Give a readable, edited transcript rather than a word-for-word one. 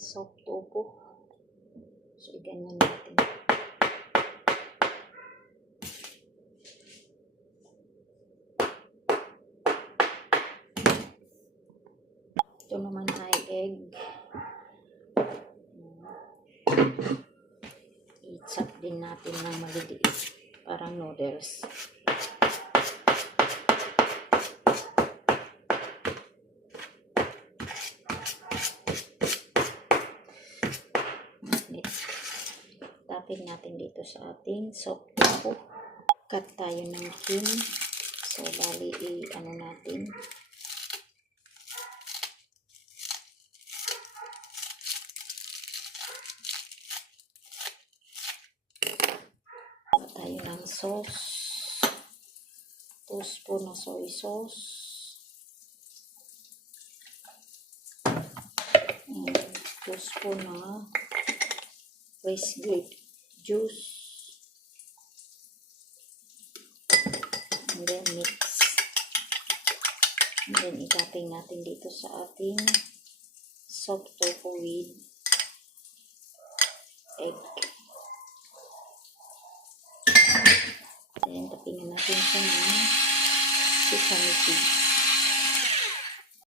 soft tofu. So, ganyan natin. Ito naman ay egg. I-chop din natin ng maliliit. Parang noodles. Tapin natin dito sa ating soft tofu. Cut tayo ng thin. So, bali ano natin. Tayo ng sauce. 2 spoon na soy sauce. And 2 spoon na fresh grape juice. And then mix. And then i-topping natin dito sa ating soft tofu with egg. Then, tapingan natin siya ng sesame seeds.